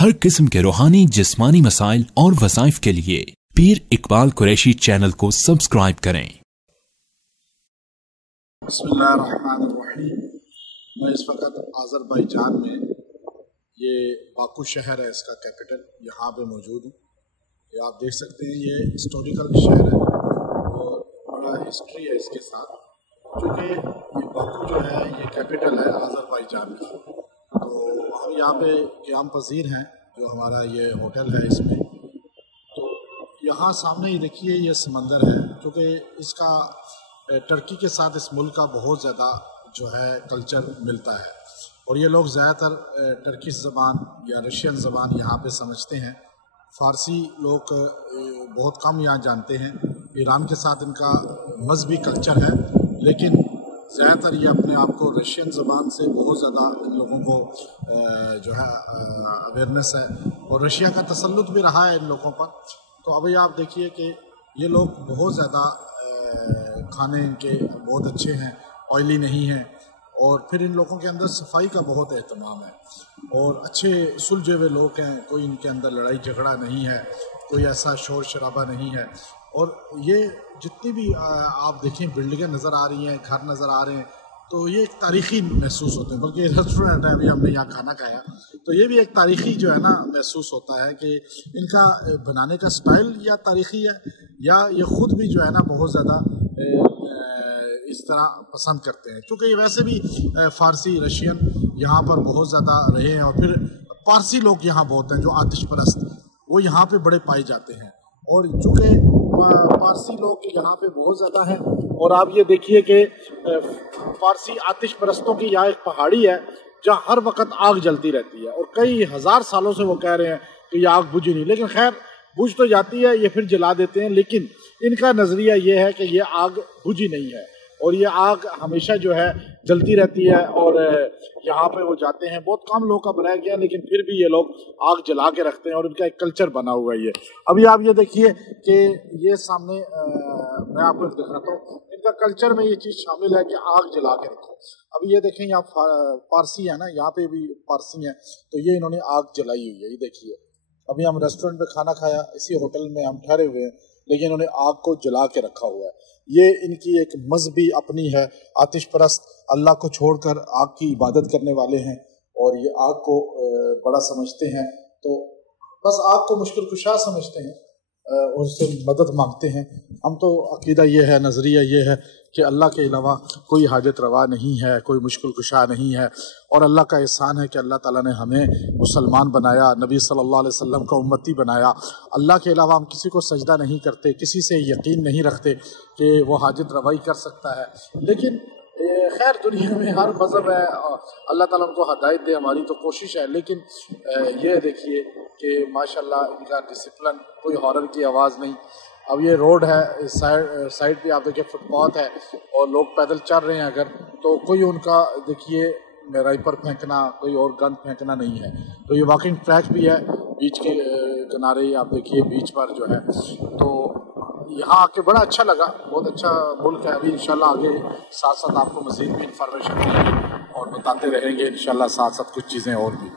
हर किस्म के रूहानी जिस्मानी मसाइल और वज़ाइफ के लिए पीर इकबाल कुरैशी चैनल को सब्सक्राइब करें। बिस्मिल्लाहिर्रहमानिर्रहीम। मैं इस वक्त आज़रबाईजान में, ये बाकू शहर है, इसका कैपिटल, यहाँ पे मौजूद हूँ। ये आप देख सकते हैं, ये हिस्टोरिकल शहर है और बड़ा हिस्ट्री है इसके साथ, क्योंकि ये बाकू जो है ये कैपिटल है आज़रबाईजान का। तो हम यहाँ पे क़याम पज़ीर हैं, जो हमारा ये होटल है इसमें। तो यहाँ सामने ही देखिए ये समंदर है, क्योंकि इसका टर्की के साथ इस मुल्क का बहुत ज़्यादा जो है कल्चर मिलता है और ये लोग ज़्यादातर टर्किश ज़बान या रशियन ज़बान यहाँ पे समझते हैं। फ़ारसी लोग बहुत कम यहाँ जानते हैं। ईरान के साथ इनका मज़हबी कल्चर है, लेकिन ज़्यादातर ये अपने आप को रशियन ज़बान से बहुत ज़्यादा इन लोगों को जो है अवेयरनेस है और रशिया का तसल्लुत भी रहा है इन लोगों पर। तो अभी आप देखिए कि ये लोग बहुत ज़्यादा खाने इनके बहुत अच्छे हैं, ऑयली नहीं हैं, और फिर इन लोगों के अंदर सफाई का बहुत एहतमाम है और अच्छे सुलझे हुए लोग हैं। कोई इनके अंदर लड़ाई झगड़ा नहीं है, कोई ऐसा शोर शराबा नहीं है। और ये जितनी भी आप देखें बिल्डिंगें नज़र आ रही हैं, घर नज़र आ रहे हैं, तो ये एक तारीख़ी महसूस होते हैं। बल्कि रेस्टोरेंट है, अभी हमने यहाँ खाना खाया, तो ये भी एक तारीख़ी जो है ना महसूस होता है कि इनका बनाने का स्टाइल या तारीख़ी है, या ये ख़ुद भी जो है ना बहुत ज़्यादा इस तरह पसंद करते हैं। क्योंकि ये वैसे भी फ़ारसी रशियन यहाँ पर बहुत ज़्यादा रहे हैं, और फिर पारसी लोग यहाँ बहुत हैं जो आतिश परस्त, वो यहाँ पे बड़े पाए जाते हैं। और चूँकि पारसी लोग यहाँ पे बहुत ज़्यादा हैं, और आप ये देखिए कि पारसी आतिश परस्तों की यहाँ एक पहाड़ी है जहाँ हर वक्त आग जलती रहती है, और कई हज़ार सालों से वो कह रहे हैं कि ये आग बुझी नहीं, लेकिन खैर बुझ तो जाती है, ये फिर जला देते हैं। लेकिन इनका नज़रिया ये है कि ये आग बुझी नहीं है और ये आग हमेशा जो है जलती रहती है। और यहाँ पे वो जाते हैं, बहुत कम लोग का बनाया गया, लेकिन फिर भी ये लोग आग जला के रखते हैं और इनका एक कल्चर बना हुआ है ये। अभी आप ये देखिए कि ये सामने मैं आपको दिखाता हूँ, इनका कल्चर में ये चीज़ शामिल है कि आग जला के रखो। अभी ये देखें, यहाँ पारसी है ना, यहाँ पे भी पारसी हैं, तो ये इन्होंने आग जलाई हुई है। ये देखिए, अभी हम रेस्टोरेंट में खाना खाया, इसी होटल में हम ठहरे हुए हैं, लेकिन इन्होंने आग को जला के रखा हुआ है। ये इनकी एक मजहबी अपनी है, आतिश परस्त, अल्लाह को छोड़कर आग की इबादत करने वाले हैं और ये आग को बड़ा समझते हैं। तो बस आग को मुश्किल कुशा समझते हैं और उससे मदद मांगते हैं। हम तो अकीदा ये है, नज़रिया ये है कि अल्लाह के अलावा कोई हाजत रवा नहीं है, कोई मुश्किल कुशा नहीं है, और अल्लाह का एहसान है कि अल्लाह ताला ने हमें मुसलमान बनाया, नबी सल्लल्लाहु अलैहि वसल्लम का उम्मती बनाया। अल्लाह के अलावा हम किसी को सजदा नहीं करते, किसी से यकीन नहीं रखते कि वो हाजत रवाई कर सकता है। लेकिन खैर दुनिया में हर मज़हब है, अल्लाह ताला उनको हदायत दे, हमारी तो कोशिश है। लेकिन ये देखिए कि माशाल्लाह इनका डिसिप्लिन, कोई हॉरर की आवाज़ नहीं। अब ये रोड है, साइड पे आप देखिए फुटपाथ है और लोग पैदल चल रहे हैं अगर, तो कोई उनका देखिए राइपर फेंकना, कोई और गंद फेंकना नहीं है। तो ये वॉकिंग ट्रैक भी है बीच के किनारे, आप देखिए बीच पर जो है। तो यहाँ आके बड़ा अच्छा लगा, बहुत अच्छा मुल्क है। अभी इंशाल्लाह आगे साथ साथ आपको मज़ीद भी इंफॉर्मेशन देंगे और बताते रहेंगे इंशाल्लाह साथ साथ कुछ चीज़ें और भी।